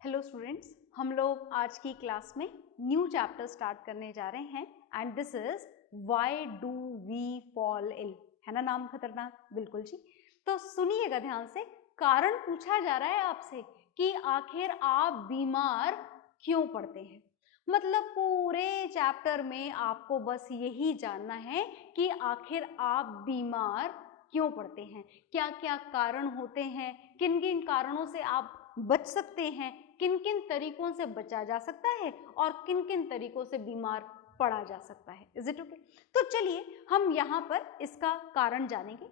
Hello students, हम लोग आज की क्लास में न्यू चैप्टर स्टार्ट करने जा रहे हैं and this is why do we fall ill. है ना नाम खतरनाक? बिल्कुल जी। तो सुनिएगा ध्यान से। कारण पूछा जा रहा है आपसे कि आखिर आप बीमार क्यों पड़ते हैं। मतलब पूरे चैप्टर में आपको बस यही जानना है कि आखिर आप बीमार क्यों पड़ते हैं, क्या क्या कारण होते हैं, किन किन कारणों से आप बच सकते हैं, किन किन तरीकों से बचा जा सकता है और किन किन तरीकों से बीमार पड़ा जा सकता है। Is it okay? तो चलिए हम यहाँ पर इसका कारण जानेंगे।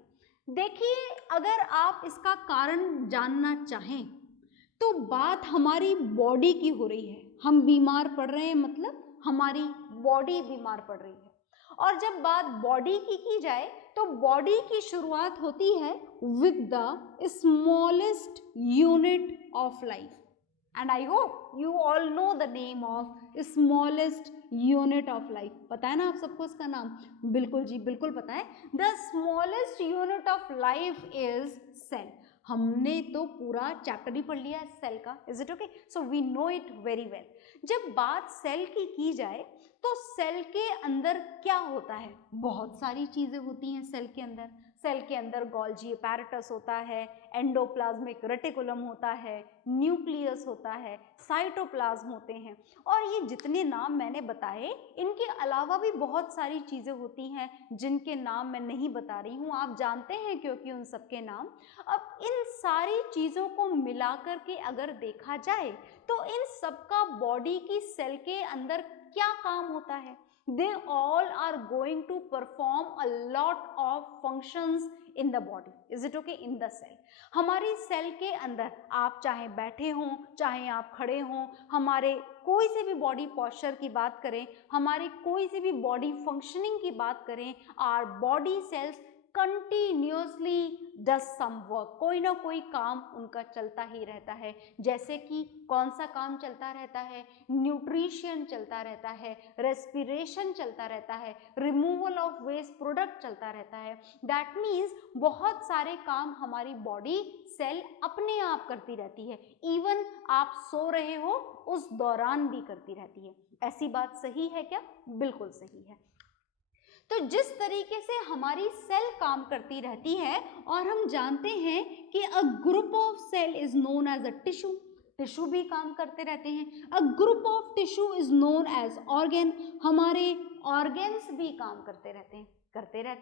देखिए, अगर आप इसका कारण जानना चाहें तो बात हमारी बॉडी की हो रही है। हम बीमार पड़ रहे हैं मतलब हमारी बॉडी बीमार पड़ रही है। और जब बात बॉडी की जाए तो बॉडी की शुरुआत होती है with the smallest unit of life and I hope you all know the name of smallest unit of life. पता है ना आप सबको इसका नाम? बिल्कुल जी, बिल्कुल पता है। The smallest unit of life is cell. हमने तो पूरा चैप्टर ही पढ़ लिया है सेल का। Is it okay? So we know it very well. जब बात सेल की जाए तो सेल के अंदर क्या होता है? बहुत सारी चीजें होती हैं सेल के अंदर। सेल के अंदर गोल्जी अपैरेटस होता है, एंडोप्लाज्मिक रेटिकुलम होता है, न्यूक्लियस होता है, साइटोप्लाज्म होते हैं। और ये जितने नाम मैंने बताए, इनके अलावा भी बहुत सारी चीज़ें होती हैं जिनके नाम मैं नहीं बता रही हूँ, आप जानते हैं क्योंकि उन सबके नाम। अब इन सारी चीज़ों को मिलाकर के अगर देखा जाए तो इन सबका बॉडी की सेल के अंदर क्या काम होता है? They all are going to perform a lot of functions in the body. Is it okay? In the cell. हमारी सेल के अंदर आप चाहे बैठे हों, चाहे आप खड़े हों, हमारे कोई से भी बॉडी पोस्चर की बात करें, हमारी कोई से भी बॉडी फंक्शनिंग की बात करें, our body cells continuously does some work. कोई ना कोई काम उनका चलता ही रहता है। जैसे कि कौन सा काम चलता रहता है? न्यूट्रिशन चलता रहता है, रेस्पिरेशन चलता रहता है, रिमूवल ऑफ वेस्ट प्रोडक्ट चलता रहता है। दैट मीन्स बहुत सारे काम हमारी बॉडी सेल अपने आप करती रहती है। इवन आप सो रहे हो उस दौरान भी करती रहती है। ऐसी बात सही है क्या? बिल्कुल सही है। तो जिस तरीके से हमारी सेल काम करती रहती है, और हम जानते हैं कि a group of cell is known as a tissue. Tissue भी काम करते रहते हैं। A group of tissue is known as organ. हमारे ऑर्गन्स भी काम करते रहते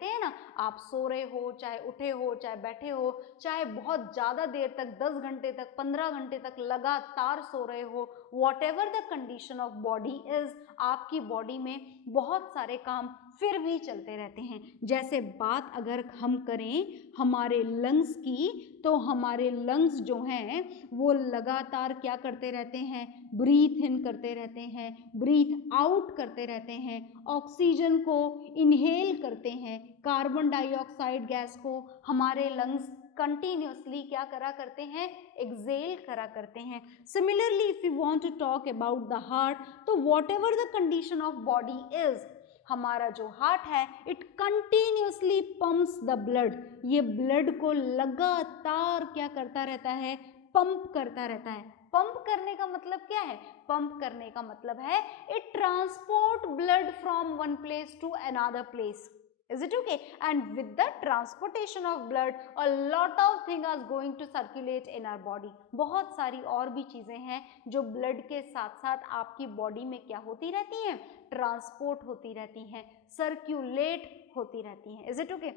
हैं ना। आप सो रहे हो, चाहे उठे हो, चाहे बैठे हो, चाहे बहुत ज़्यादा देर तक 10 घंटे तक 15 घंटे तक लगातार सो रहे हो, what ever the condition of body is, आपकी बॉडी में बहुत सारे काम फिर भी चलते रहते हैं। जैसे बात अगर हम करें हमारे लंग्स की, तो हमारे लंग्स जो हैं वो लगातार क्या करते रहते हैं? ब्रीथ इन करते रहते हैं, ब्रीथ आउट करते रहते हैं, ऑक्सीजन को इनहेल करते हैं, कार्बन डाइऑक्साइड गैस को हमारे लंग्स कंटिन्यूसली क्या करा करते हैं? एक्सेल करा करते हैं। Similarly if you want to talk about the heart, तो whatever the condition of body is, हमारा जो हार्ट है it continuously pumps the blood. ये ब्लड को लगातार क्या करता रहता है? पंप करता रहता है। पंप करने का मतलब क्या है? पंप करने का मतलब है it transport blood from one place to another place. Is it okay? And with the transportation of blood, a lot of things are going to circulate in our body. बहुत सारी और भी चीजें हैं जो ब्लड के साथ साथ आपकी बॉडी में क्या होती रहती हैं? ट्रांसपोर्ट होती रहती हैं, सर्क्यूलेट होती रहती हैं। Is it okay?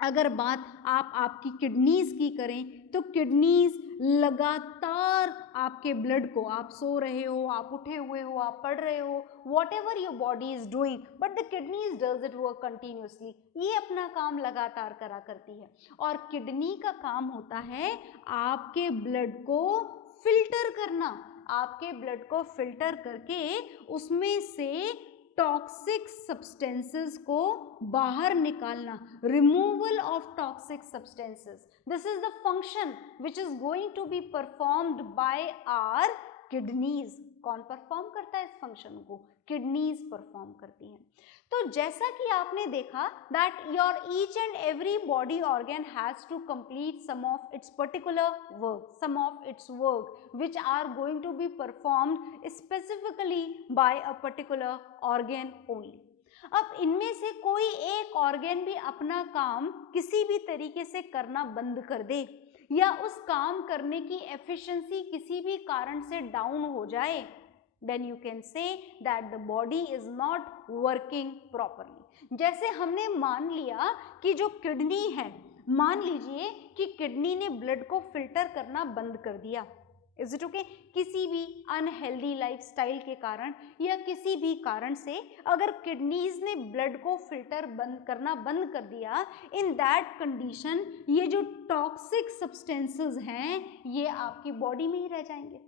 अगर बात आप आपकी किडनीज की करें तो किडनीज लगातार आपके ब्लड को, आप सो रहे हो, आप उठे हुए हो, आप पढ़ रहे हो, what ever your body is doing, but the kidneys does it work continuously. ये अपना काम लगातार करा करती है। और किडनी का काम होता है आपके ब्लड को फिल्टर करना, आपके ब्लड को फिल्टर करके उसमें से टॉक्सिक सब्सटेंसेस को बाहर निकालना, removal of toxic substances. This is the function which is going to be performed by our kidneys. कौन परफॉर्म करता है इस फंक्शन को? किडनीज परफॉर्म करती हैं। तो जैसा कि आपने देखा that your each and every body organ has to complete some of its particular work, some of its work which are going to be performed specifically by a particular organ only. अब इनमें से कोई एक organ भी अपना काम किसी भी तरीके से करना बंद कर दे या उस काम करने की एफिशिएंसी किसी भी कारण से डाउन हो जाए, then you can say that the body is not working properly। जैसे हमने मान लिया कि जो किडनी है, मान लीजिए कि किडनी ने ब्लड को फिल्टर करना बंद कर दिया, इज इट ओके? किसी भी अनहेल्दी लाइफस्टाइल के कारण या किसी भी कारण से अगर किडनीज ने ब्लड को फिल्टर करना बंद कर दिया, इन दैट कंडीशन ये जो टॉक्सिक सब्सटेंसेस हैं ये आपकी बॉडी में ही रह जाएंगे।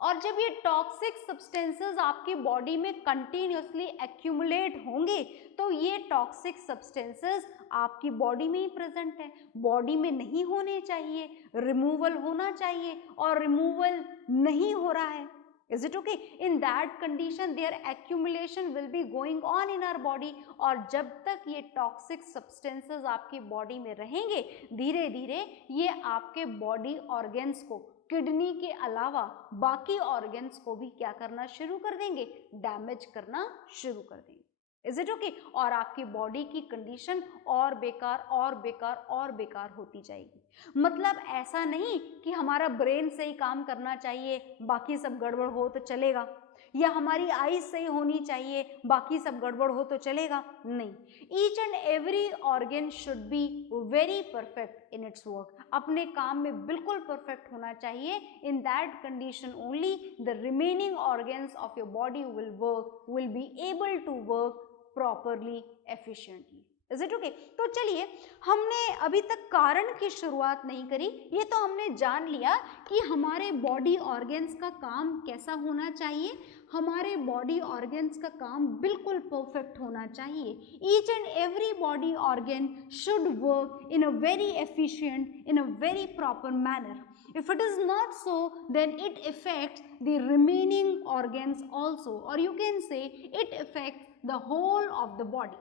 और जब ये टॉक्सिक सब्सटेंसेस आपकी बॉडी में कंटिन्यूसली एक्यूमुलेट होंगे तो ये टॉक्सिक सब्सटेंसेस आपकी बॉडी में ही प्रेजेंट है, बॉडी में नहीं होने चाहिए, रिमूवल होना चाहिए और रिमूवल नहीं हो रहा है। Is it okay? In that condition, their accumulation will be going on in our body और जब तक ये टॉक्सिक सब्सटेंसेस आपकी बॉडी में रहेंगे धीरे धीरे ये आपके बॉडी ऑर्गन्स को, किडनी के अलावा बाकी ऑर्गन्स को भी क्या करना शुरू कर देंगे? डैमेज करना शुरू कर देंगे। Is it okay? और आपकी बॉडी की कंडीशन और बेकार और बेकार और बेकार होती जाएगी। मतलब ऐसा नहीं कि हमारा ब्रेन सही काम करना चाहिए बाकी सब गड़बड़ हो तो चलेगा, या हमारी आईज सही होनी चाहिए बाकी सब गड़बड़ हो तो चलेगा, नहीं। Each and every organ should be very perfect in its work, अपने काम में बिल्कुल परफेक्ट होना चाहिए। In that condition only the remaining organs of your body will be able to work properly efficiently. Is it okay? तो चलिए, हमने अभी तक कारण की शुरुआत नहीं करी, ये तो हमने जान लिया कि हमारे बॉडी ऑर्गन्स का काम कैसा होना चाहिए, हमारे बॉडी ऑर्गन्स का काम बिल्कुल परफेक्ट होना चाहिए। Each and every body organ should work in a very efficient, in a very proper manner. If it is not so, then it affects the remaining organs also, or you can say it affects the whole of the body.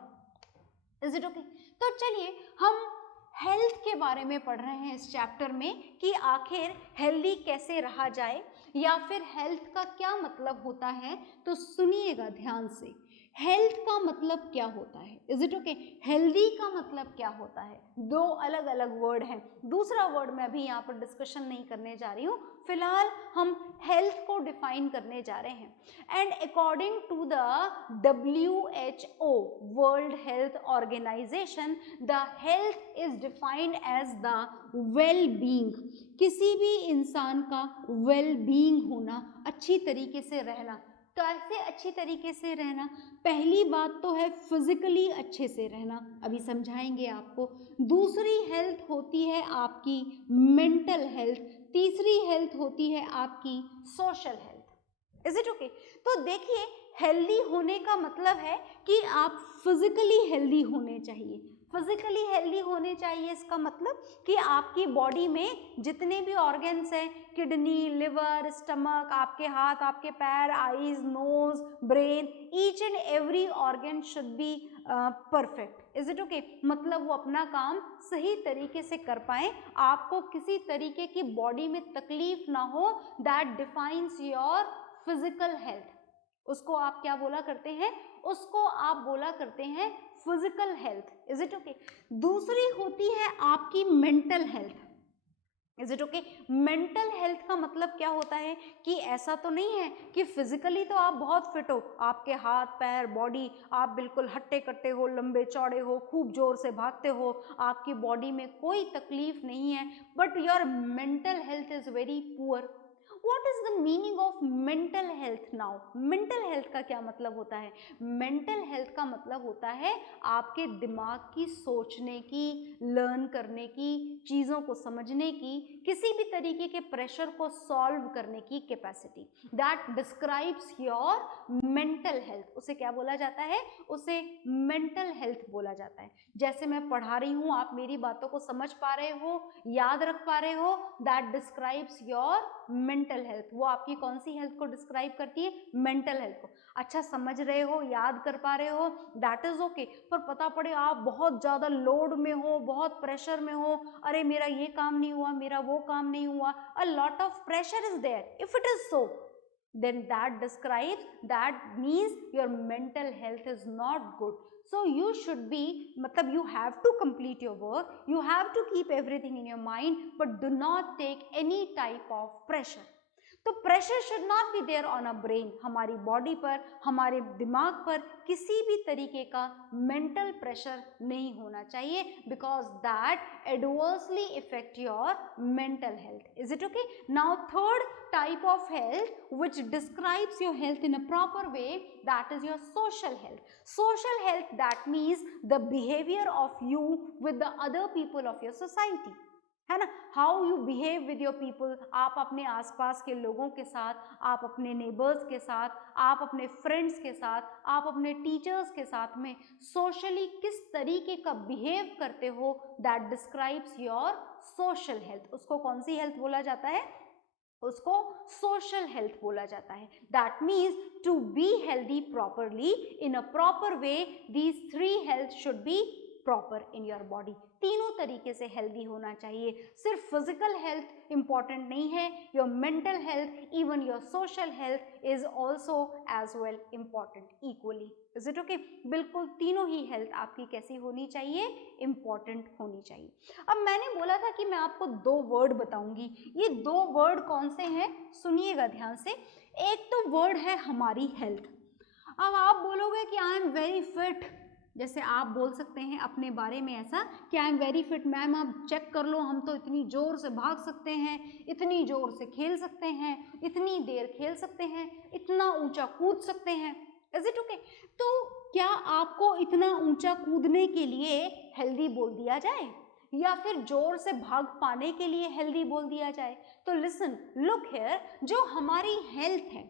Is it okay? तो चलिए हम health के बारे में पढ़ रहे हैं इस चैप्टर में कि आखिर हेल्दी कैसे रहा जाए या फिर हेल्थ का क्या मतलब होता है। तो सुनिएगा ध्यान से, हेल्थ का मतलब क्या होता है? Is it okay? हेल्दी का मतलब क्या होता है? दो अलग अलग वर्ड हैं, दूसरा वर्ड मैं अभी यहाँ पर डिस्कशन नहीं करने जा रही हूँ, फिलहाल हम हेल्थ को डिफाइन करने जा रहे हैं। And according to the WHO world health organization, the health is defined as the well being, किसी भी इंसान का वेल बीइंग होना, अच्छी तरीके से रहना। कैसे अच्छी तरीके से रहना? पहली बात तो है फिजिकली अच्छे से रहना, अभी समझाएंगे आपको। दूसरी हेल्थ होती है आपकी मेंटल हेल्थ, तीसरी हेल्थ होती है आपकी social health. Is it okay? तो देखिए, हेल्दी होने का मतलब है कि आप फिजिकली हेल्दी होने चाहिए। फिजिकली हेल्दी होने चाहिए इसका मतलब कि आपकी बॉडी में जितने भी ऑर्गन्स हैं, किडनी, लिवर, स्टमक, आपके हाथ, आपके पैर, eyes, nose, brain, each and every organ should be perfect. Is it okay? मतलब वो अपना काम सही तरीके से कर पाए, आपको किसी तरीके की बॉडी में तकलीफ ना हो। That defines your physical health. उसको आप क्या बोला करते हैं? उसको आप बोला करते हैं physical health. Is it okay? दूसरी होती है आपकी mental health. Is it okay? Mental health का मतलब क्या होता है कि ऐसा तो नहीं है कि फिजिकली तो आप बहुत फिट हो, आपके हाथ पैर बॉडी आप बिल्कुल हट्टे कट्टे हो, लंबे चौड़े हो, खूब जोर से भागते हो, आपकी बॉडी में कोई तकलीफ नहीं है, but your mental health is very poor. What is the meaning of mental health now? Mental health का क्या मतलब होता है? Mental health का मतलब होता है आपके दिमाग की सोचने की, लर्न करने की, चीज़ों को समझने की किसी भी तरीके के प्रेशर को सॉल्व करने की capacity, that describes your mental health. उसे क्या बोला जाता है? उसे मेंटल हेल्थ बोला जाता है। जैसे मैं पढ़ा रही हूँ, आप मेरी बातों को समझ पा रहे हो, याद रख पा रहे हो, that describes your mental health. वो आपकी कौन सी हेल्थ को डिस्क्राइब करती है? मेंटल हेल्थ को। अच्छा समझ रहे हो, याद कर पा रहे हो, दैट इज ओके। पर पता पड़े आप बहुत ज्यादा लोड में हो, बहुत प्रेशर में हो, अरे मेरा ये काम नहीं हुआ, मेरा वो काम नहीं हुआ, a lot of pressure is there, if it is so then that describes, that means your mental health is not good. So you should be, matlab you have to complete your work, you have to keep everything in your mind, but do not take any type of pressure. तो pressure should not be there on a brain. हमारी body पर, हमारे दिमाग पर किसी भी तरीके का मेंटल प्रेशर नहीं होना चाहिए, because that adversely effect your mental health. Is it okay? Now third type of health which describes your health in a proper way, that is your social health. Social health, that means the behavior of you with the other people of your society, है ना? How you behave with your people, आप अपने आसपास के लोगों के साथ, आप अपने नेबर्स के साथ, आप अपने फ्रेंड्स के साथ, आप अपने टीचर्स के साथ में सोशली किस तरीके का बिहेव करते हो, that describes your social health. उसको कौन सी हेल्थ बोला जाता है? उसको सोशल हेल्थ बोला जाता है। That means to be healthy properly in a proper way, these three health should be proper in your body. तीनों तरीके से हेल्दी होना चाहिए। सिर्फ फिजिकल हेल्थ इंपॉर्टेंट नहीं है, your mental health, even your social health is also as well important equally. Is it okay? बिल्कुल तीनों ही हेल्थ आपकी कैसी होनी चाहिए? इंपॉर्टेंट होनी चाहिए। अब मैंने बोला था कि मैं आपको दो वर्ड बताऊंगी, ये दो वर्ड कौन से हैं? सुनिएगा ध्यान से। एक तो वर्ड है हमारी हेल्थ। अब आप बोलोगे कि आई एम वेरी फिट, जैसे आप बोल सकते हैं अपने बारे में ऐसा कि I am very fit ma'am, आप चेक कर लो, हम तो इतनी जोर से भाग सकते हैं, इतनी जोर से खेल सकते हैं, इतनी देर खेल सकते हैं, इतना ऊंचा कूद सकते हैं। Is it okay? तो क्या आपको इतना ऊंचा कूदने के लिए हेल्दी बोल दिया जाए, या फिर जोर से भाग पाने के लिए हेल्दी बोल दिया जाए? तो लिसन, लुक हियर, जो हमारी हेल्थ है,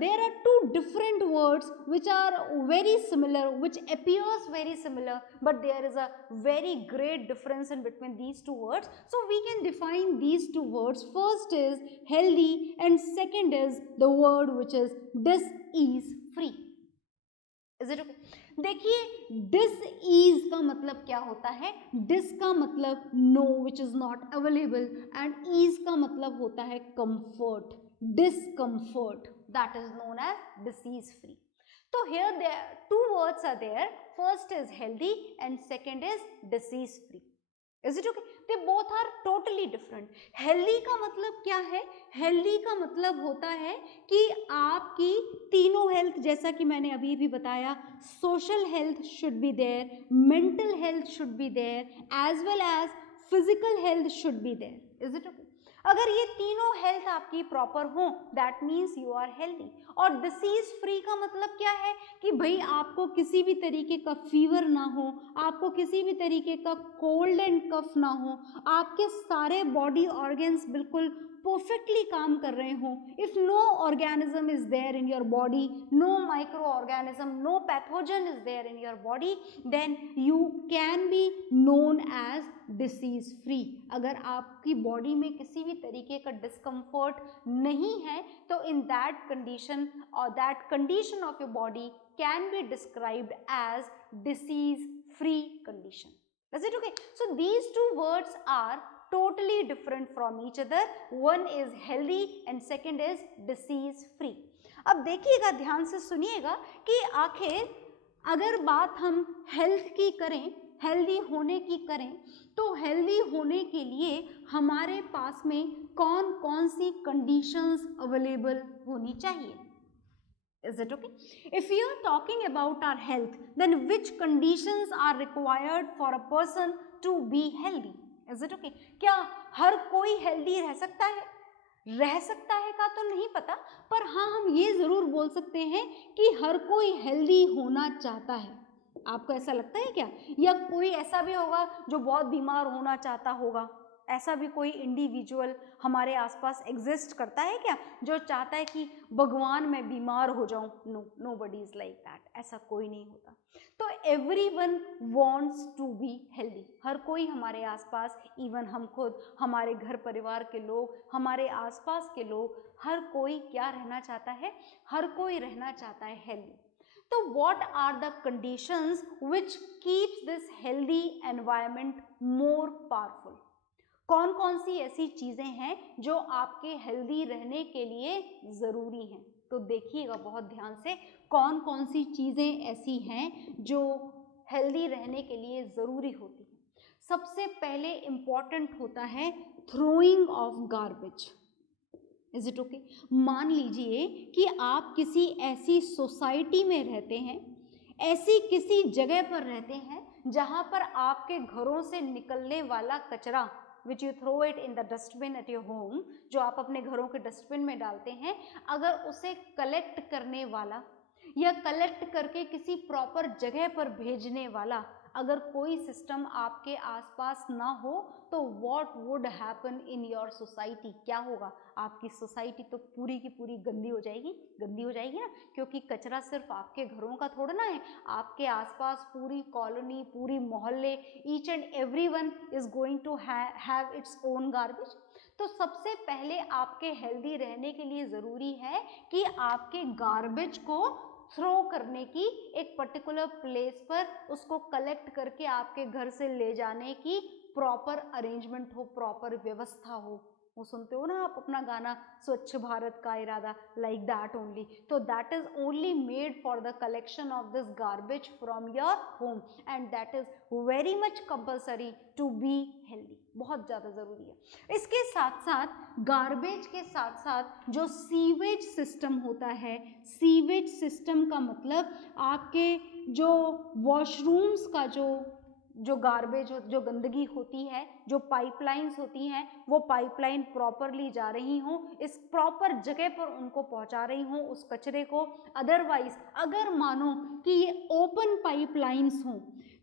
there are two different words which are very similar, which appears very similar, but there is a very great difference in between these two words. So we can define these two words. First is healthy and second is the word which is disease free. Is it okay? देखिए, disease का मतलब क्या होता है? dis का मतलब no, which is not available, and ease का मतलब होता है comfort, discomfort, that is known as disease free. So here there two words are there, first is healthy and second is disease free. Is it okay? They both are totally different. Healthy का मतलब क्या है? Healthy का मतलब होता है कि आपकी तीनों हेल्थ, जैसा कि मैंने अभी भी बताया, social health should be there, mental health should be there, as well as physical health should be there. Is it okay? अगर ये तीनों हेल्थ आपकी प्रॉपर हो, that means you are healthy. और डिसीज फ्री का मतलब क्या है? कि भाई आपको किसी भी तरीके का फीवर ना हो, आपको किसी भी तरीके का कोल्ड एंड कफ ना हो, आपके सारे बॉडी ऑर्गन्स बिल्कुल परफेक्टली काम कर रहे हो। If no organism is there in your body, no micro organism, no pathogen is there in your body, then you can be known as disease free. अगर आपकी बॉडी में किसी भी तरीके का डिस्कम्फर्ट नहीं है, तो इन दैट कंडीशन और that condition of your body can be described as disease free condition. Is it okay? So these two words are totally different from each other. One is healthy and second is disease free. अब देखिएगा, ध्यान से सुनिएगा कि आखिर अगर बात हम हेल्थ की करें, हेल्दी होने की करें, तो हेल्दी होने के लिए हमारे पास में कौन कौन सी कंडीशंस अवेलेबल होनी चाहिए? Is it okay? If we are talking about our health, then which conditions are required for a person to be healthy? Is it okay? क्या हर कोई healthy रह सकता है? रह सकता है का तो नहीं पता, पर हाँ हम ये जरूर बोल सकते हैं कि हर कोई healthy होना चाहता है। आपको ऐसा लगता है क्या? या कोई ऐसा भी होगा जो बहुत बीमार होना चाहता होगा? ऐसा भी कोई इंडिविजुअल हमारे आसपास एग्जिस्ट करता है क्या जो चाहता है कि भगवान मैं बीमार हो जाऊं? No, nobody is like that, ऐसा कोई नहीं होता। तो everyone wants to be healthy, हर कोई हमारे आसपास, इवन हम खुद, हमारे घर परिवार के लोग, हमारे आसपास के लोग, हर कोई क्या रहना चाहता है? हर कोई रहना चाहता है हेल्दी। तो what are the conditions which keeps this healthy environment more powerful? कौन कौन सी ऐसी चीजें हैं जो आपके हेल्दी रहने के लिए जरूरी हैं? तो देखिएगा बहुत ध्यान से, कौन कौन सी चीजें ऐसी हैं जो हेल्दी रहने के लिए जरूरी होती हैं। सबसे पहले इंपॉर्टेंट होता है throwing of garbage. Is it okay? मान लीजिए कि आप किसी ऐसी सोसाइटी में रहते हैं, ऐसी किसी जगह पर रहते हैं जहां पर आपके घरों से निकलने वाला कचरा which you throw it in the dustbin at your home, जो आप अपने घरों के डस्टबिन में डालते हैं, अगर उसे कलेक्ट करने वाला या कलेक्ट करके किसी प्रॉपर जगह पर भेजने वाला अगर कोई सिस्टम आपके आसपास ना हो तो what would happen in your society? क्या होगा? आपकी सोसाइटी तो पूरी की पूरी गंदी हो जाएगी, गंदी हो जाएगी ना, क्योंकि कचरा सिर्फ आपके घरों का थोड़ा ना है, आपके आसपास पूरी कॉलोनी, पूरी मोहल्ले, each and everyone is going to have its own garbage. तो सबसे पहले आपके हेल्दी रहने के लिए ज़रूरी है कि आपके गार्बेज को थ्रो करने की एक पर्टिकुलर प्लेस पर उसको कलेक्ट करके आपके घर से ले जाने की प्रॉपर अरेंजमेंट हो, प्रॉपर व्यवस्था हो। वो सुनते हो ना आप अपना गाना स्वच्छ भारत का इरादा, लाइक दैट ओनली। तो that is only made for the collection of this garbage from your home and that is very much compulsory to be healthy, बहुत ज़्यादा ज़रूरी है। इसके साथ साथ गार्बेज के साथ साथ जो सीवेज सिस्टम होता है, सीवेज सिस्टम का मतलब आपके जो वॉशरूम्स का जो गार्बेज, जो गंदगी होती है, जो पाइपलाइंस होती हैं, वो पाइपलाइन प्रॉपरली जा रही हों, इस प्रॉपर जगह पर उनको पहुंचा रही हों उस कचरे को। अदरवाइज अगर मानो कि ये ओपन पाइपलाइंस हों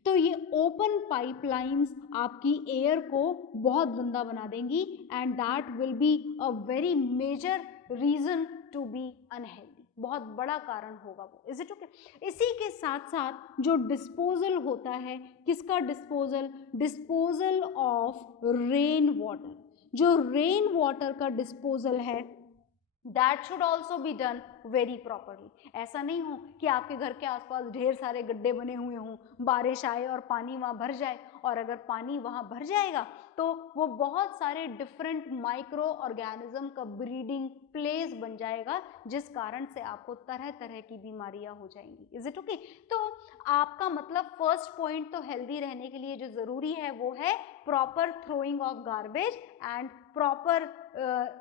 तो ये ओपन पाइपलाइंस आपकी एयर को बहुत गंदा बना देंगी and that will be a very major reason to be unhealthy, बहुत बड़ा कारण होगा वो। Is it okay? इसी के साथ साथ जो डिस्पोजल होता है, किसका disposal? Disposal of rain water. जो रेन वाटर का डिस्पोजल है that should also be done very properly. ऐसा नहीं हो कि आपके घर के आसपास ढेर सारे गड्ढे बने हुए हों, बारिश आए और पानी वहाँ भर जाए, और अगर पानी वहाँ भर जाएगा तो वो बहुत सारे डिफरेंट माइक्रो ऑर्गेनिज्म का ब्रीडिंग प्लेस बन जाएगा, जिस कारण से आपको तरह तरह की बीमारियां हो जाएंगी। Is it okay? तो आपका मतलब फर्स्ट पॉइंट तो हेल्दी रहने के लिए जो ज़रूरी है वो है proper throwing of garbage and proper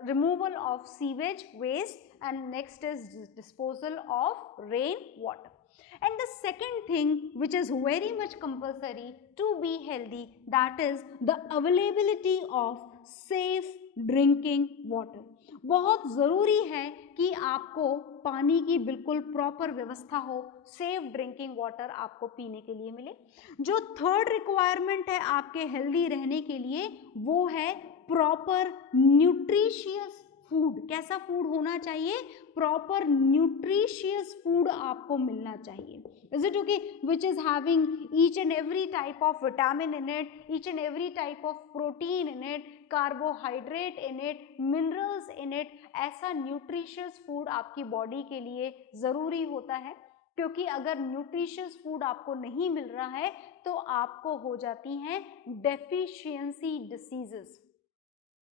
removal of sewage waste, and next is disposal of rain water. And the second thing which is very much compulsory to be healthy, that is the availability of safe drinking water. बहुत ज़रूरी है कि आपको पानी की बिल्कुल proper व्यवस्था हो, सेफ ड्रिंकिंग वाटर आपको पीने के लिए मिले। जो थर्ड रिक्वायरमेंट है आपके हेल्दी रहने के लिए वो है प्रॉपर न्यूट्रिशियस फूड। कैसा फूड होना चाहिए? प्रॉपर न्यूट्रिशियस फूड आपको मिलना चाहिए। Is it okay? Which is having each and every type of vitamin in it, each and every type of protein in it, carbohydrate in it, minerals in it. ऐसा nutritious food आपकी body के लिए ज़रूरी होता है, क्योंकि अगर nutritious food आपको नहीं मिल रहा है तो आपको हो जाती हैं deficiency diseases.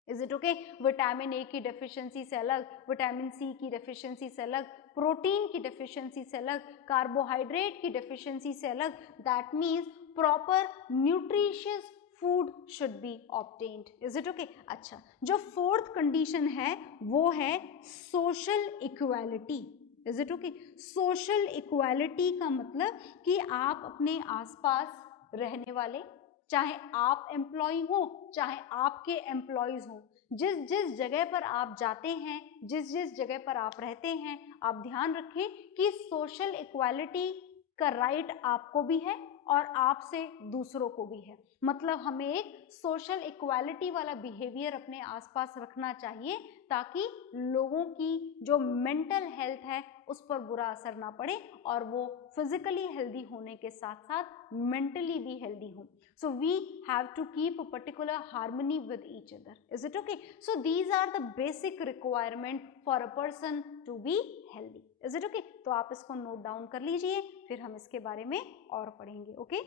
Is it okay? Vitamin A की डेफिशिएंसी से अलग, विटामिन सी की डेफिशिएंसी से अलग, प्रोटीन की डेफिशिएंसी से अलग, कार्बोहाइड्रेट की डेफिशिएंसी से अलग। That means proper nutritious food should be obtained. Is it okay? अच्छा, जो फोर्थ कंडीशन है वो है social equality. Is it okay? Social equality का मतलब कि आप अपने आसपास रहने वाले, चाहे आप एम्प्लॉय हो चाहे आपके एम्प्लॉयज हो, जिस जिस जगह पर आप जाते हैं, जिस जिस जगह पर आप रहते हैं, आप ध्यान रखें कि सोशल इक्वालिटी का राइट आपको भी है और आपसे दूसरों को भी है। मतलब हमें एक सोशल इक्वालिटी वाला बिहेवियर अपने आसपास रखना चाहिए ताकि लोगों की जो मेंटल हेल्थ है उस पर बुरा असर ना पड़े और वो फिजिकली हेल्दी होने के साथ साथ मेंटली भी हेल्दी हो। So we have to keep a particular harmony with each other. Is it okay? So these are the basic requirement for a person to be healthy. Is it okay? तो आप इसको note down कर लीजिए, फिर हम इसके बारे में और पढ़ेंगे. ओके?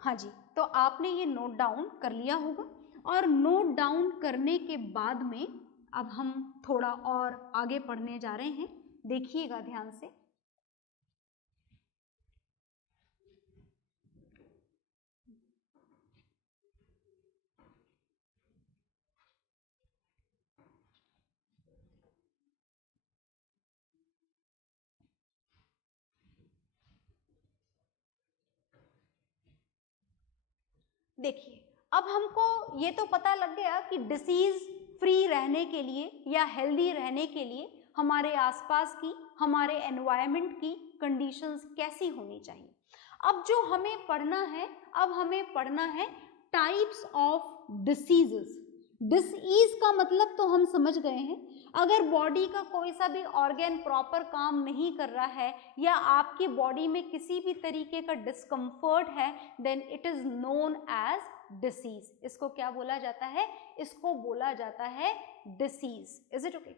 हाँ जी, तो आपने ये नोट डाउन कर लिया होगा और नोट डाउन करने के बाद में अब हम थोड़ा और आगे पढ़ने जा रहे हैं. देखिएगा ध्यान से. देखिए, अब हमको ये तो पता लग गया कि डिसीज फ्री रहने के लिए या हेल्दी रहने के लिए हमारे आसपास की, हमारे एनवायरनमेंट की कंडीशंस कैसी होनी चाहिए. अब जो हमें पढ़ना है, अब हमें पढ़ना है टाइप्स ऑफ डिसीजेस. डिसीज का मतलब तो हम समझ गए हैं. अगर बॉडी का कोई सा भी ऑर्गन प्रॉपर काम नहीं कर रहा है या आपकी बॉडी में किसी भी तरीके का डिस्कम्फर्ट है, then it is known as disease. इसको क्या बोला जाता है? इसको बोला जाता है डिसीज. Is it okay?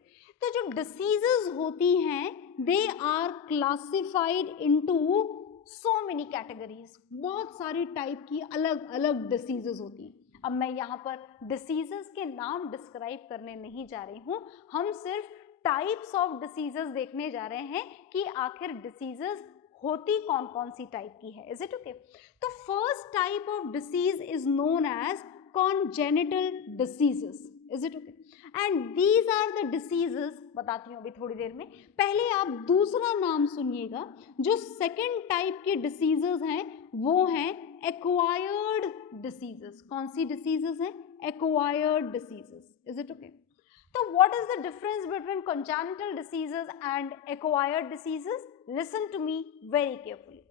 तो जो डिसीजेस होती हैं, they are classified into so many categories. बहुत सारी टाइप की अलग अलग डिसीजेस होती हैं. अब मैं यहाँ पर डिसीजेस के नाम डिस्क्राइब करने नहीं जा रही हूँ, हम सिर्फ टाइप्स ऑफ डिसीजेस देखने जा रहे हैं कि आखिर डिसीजेस होती कौन कौन सी टाइप की है. Is it okay? तो first type of disease is known as congenital diseases. Is it okay? And these are the diseases. बताती हूँ अभी थोड़ी देर में. पहले आप दूसरा नाम सुनिएगा. जो सेकेंड टाइप के डिसीजेस हैं वो हैं एक्वायर्ड डिसीजेस. कौन सी डिसीजेस हैं? Acquired diseases. Is it okay? तो what is the difference between congenital diseases and acquired diseases? Listen to me very carefully.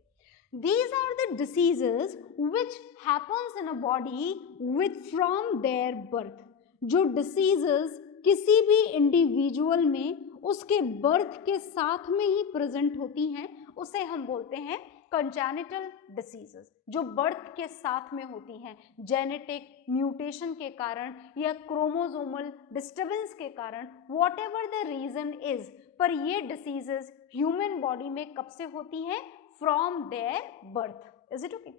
These are the diseases which happens in a body with from their birth. जो diseases किसी भी individual में उसके birth के साथ में ही present होती हैं, उसे हम बोलते हैं congenital diseases. जो बर्थ के साथ में होती हैं, जेनेटिक म्यूटेशन के कारण या क्रोमोसोमल डिस्टर्बेंस के कारण, whatever the reason is, पर ये डिसीजेस ह्यूमन बॉडी में कब से होती हैं? From their birth. Is it okay?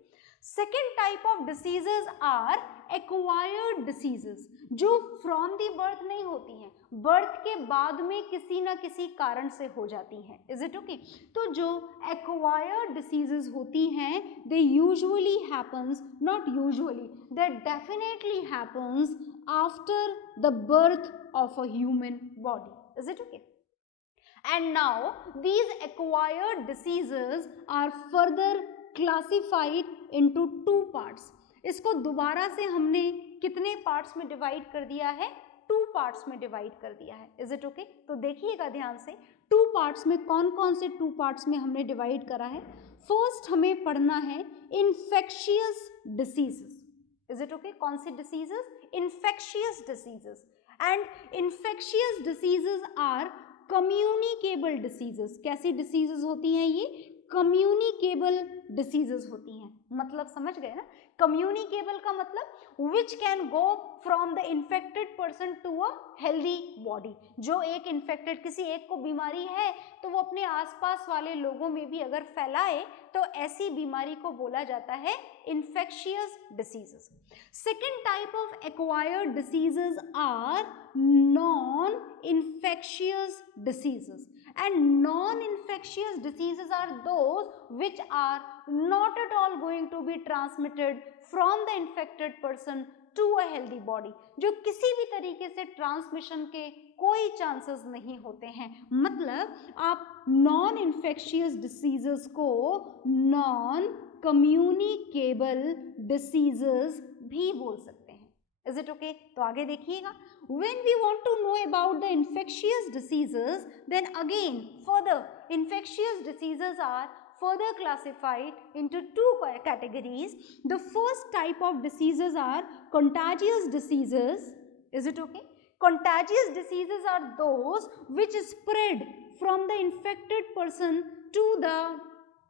Second type of diseases are acquired diseases, जो फ्रॉम दी बर्थ नहीं होती हैं, बर्थ के बाद में किसी ना किसी कारण से हो जाती हैं. Is it okay? तो जो एक्वायर्ड डिसीजेस होती हैं, they usually happens, not usually, they definitely happens after the birth of a human body. Is it okay? And now these acquired diseases are further classified into two parts. इसको दोबारा से हमने कितने parts में divide कर दिया है? 2 parts में डिवाइड कर दिया है. Is it okay? तो देखिएगा ध्यान से. 2 पार्ट्स में कौन कौन से 2 पार्ट्स में हमने डिवाइड करा है? फर्स्ट हमें पढ़ना है infectious diseases. Is it okay? कौन सी diseases? Infectious diseases. And infectious diseases are communicable diseases. कैसी डिसीजेस होती हैं ये? कम्युनिकेबल डिसीजेस होती हैं. मतलब समझ गए ना? कम्युनिकेबल का मतलब which can go from the infected person to a healthy body. जो एक इन्फेक्टेड, किसी एक को बीमारी है तो वो अपने आसपास वाले लोगों में भी अगर फैलाए तो ऐसी बीमारी को बोला जाता है infectious diseases. Second type of acquired diseases are non infectious diseases, and non-infectious diseases are those which are not at all going to be transmitted from the infected person to a healthy body. जो किसी भी तरीके से transmission के कोई chances नहीं होते हैं. मतलब आप नॉन इन्फेक्शियस डिसीजेस को नॉन कम्युनिकेबल डिसीजेस भी बोल सकते हैं. Is it okay? तो आगे देखिएगा, when we want to know about the infectious diseases, then again further infectious diseases are further classified into two categories. The first type of diseases are contagious diseases. Is it okay? Contagious diseases are those which spread from the infected person to the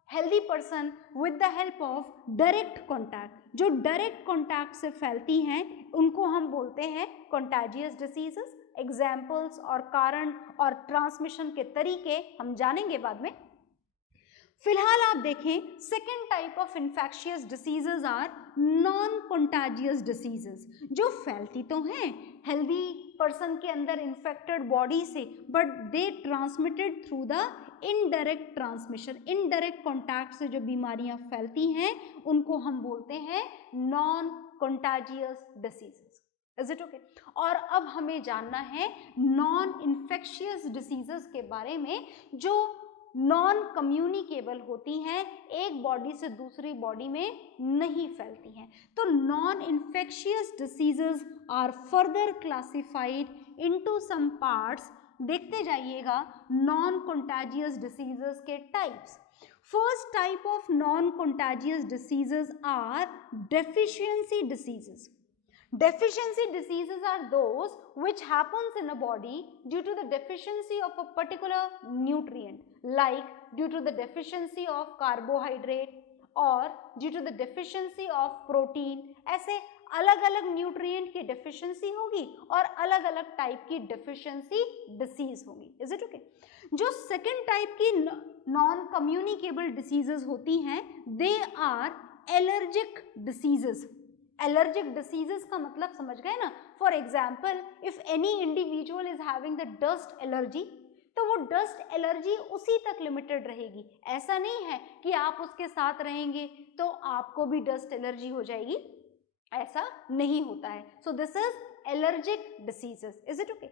healthy person with the help of direct contact. जो direct contact से फैलती हैं उनको हम बोलते हैं contagious diseases. Examples और कारण और ट्रांसमिशन के तरीके हम जानेंगे बाद में. फिलहाल आप देखें, second type of infectious diseases are non contagious diseases, जो फैलती तो हैं हेल्दी पर्सन के अंदर इन्फेक्टेड बॉडी से, but they transmitted through the indirect transmission. Indirect contact से जो बीमारियां फैलती हैं उनको हम बोलते हैं non contagious diseases. Is it okay? और अब हमें जानना है नॉन इन्फेक्शियस डिसीजेस के बारे में जो नॉन कम्युनिकेबल होती हैं, एक बॉडी से दूसरी बॉडी में नहीं फैलती हैं. तो non infectious diseases are further classified into some parts. देखते जाइएगा नॉन कंटाजियस डिसीजेस के types. First type of non contagious diseases are deficiency diseases. Deficiency diseases are those which happens in a body due to the deficiency of a particular nutrient, like due to the deficiency of carbohydrate or due to the deficiency of protein. ऐसे अलग अलग nutrient की deficiency होगी और अलग अलग type की deficiency disease होगी. Is it okay? जो सेकेंड टाइप की नॉन कम्युनिकेबल डिसीजेस होती हैं, they are allergic diseases. Allergic diseases का मतलब समझ गए ना. For example, if any individual is having the dust allergy, तो वो डस्ट एलर्जी उसी तक लिमिटेड रहेगी. ऐसा नहीं है कि आप उसके साथ रहेंगे तो आपको भी डस्ट एलर्जी हो जाएगी, ऐसा नहीं होता है. So this is allergic diseases. Is it okay?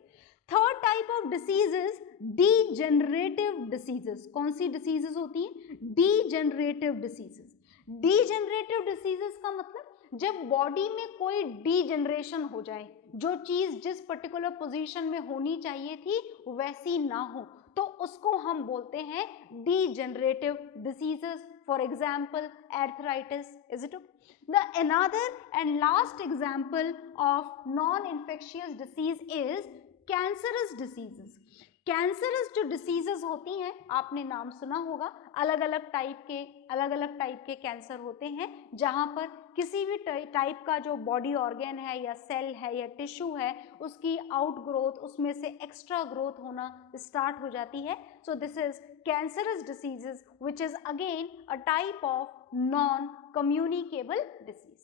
Third type of diseases degenerative diseases. कौन सी डिसीजेस होती हैं? Degenerative diseases. डीजेनरेटिव डिसीजेस का मतलब जब बॉडी में कोई डीजेनरेशन हो जाए, जो चीज जिस पर्टिकुलर पोजीशन में होनी चाहिए थी वैसी ना हो, तो उसको हम बोलते हैं degenerative diseases. For example arthritis. Is it okay? The another and last example of non infectious disease is cancerous diseases. Cancerous जो डिसीजेस होती हैं, आपने नाम सुना होगा, अलग अलग टाइप के कैंसर होते हैं, जहां पर किसी भी टाइप का जो बॉडी ऑर्गन है या सेल है या टिश्यू है, उसकी आउटग्रोथ, उसमें से एक्स्ट्रा ग्रोथ होना स्टार्ट हो जाती है. So this is cancerous diseases which is again a type of non communicable disease.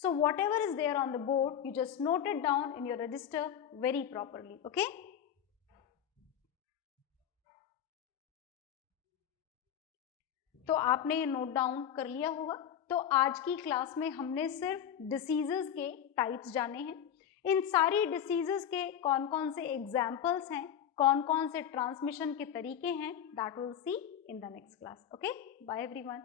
So whatever is there on the board, you just note it down in your register very properly. Okay? तो आपने ये note down कर लिया होगा. तो आज की class में हमने सिर्फ डिसीजेस के टाइप्स जाने हैं. इन सारी डिसीजेस के कौन कौन से एग्जाम्पल्स हैं, कौन कौन से ट्रांसमिशन के तरीके हैं, that will see in the next class. Okay, bye everyone.